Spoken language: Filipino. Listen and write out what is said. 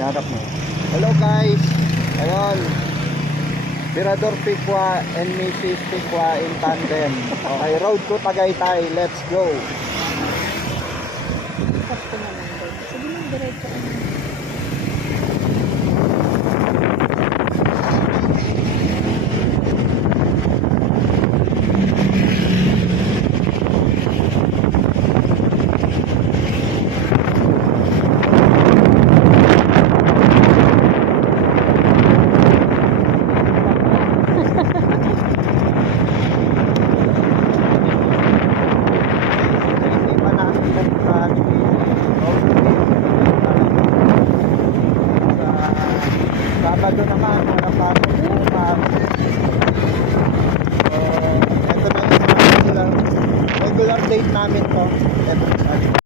Iharap mo. Hello guys. Ayun. Mirador Piqua and Mrs. Piqua in tandem. Okay, road to Tagaytay. Let's go. Sakto naman doon. Sige mo, diretso.